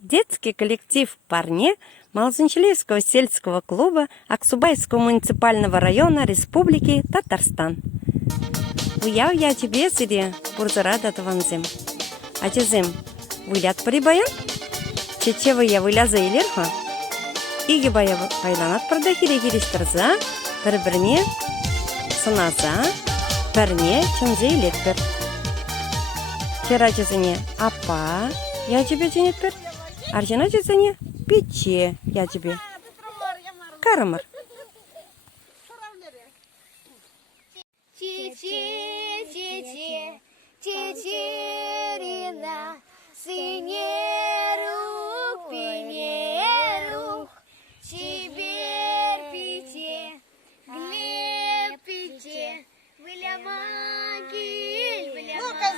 Детский коллектив парней Малозанчелейского сельского клуба Аксубайского муниципального района Республики Татарстан. Уяв тебе сире бурзарада таванзем. Ачызем, вылят парибаян? Чечевы я выляза илерха? Иги бая байланат парда хире-хирештарза, бір-біріне сыназа, біріне чымзе илетпір. Кера чызыне апа, я тебе денетпір. Аржина чызыне пече, я тебе. Карамар. Чечерина, синерук, пенерук, чибер пите, глеб пите, выля магиль, выля магиль.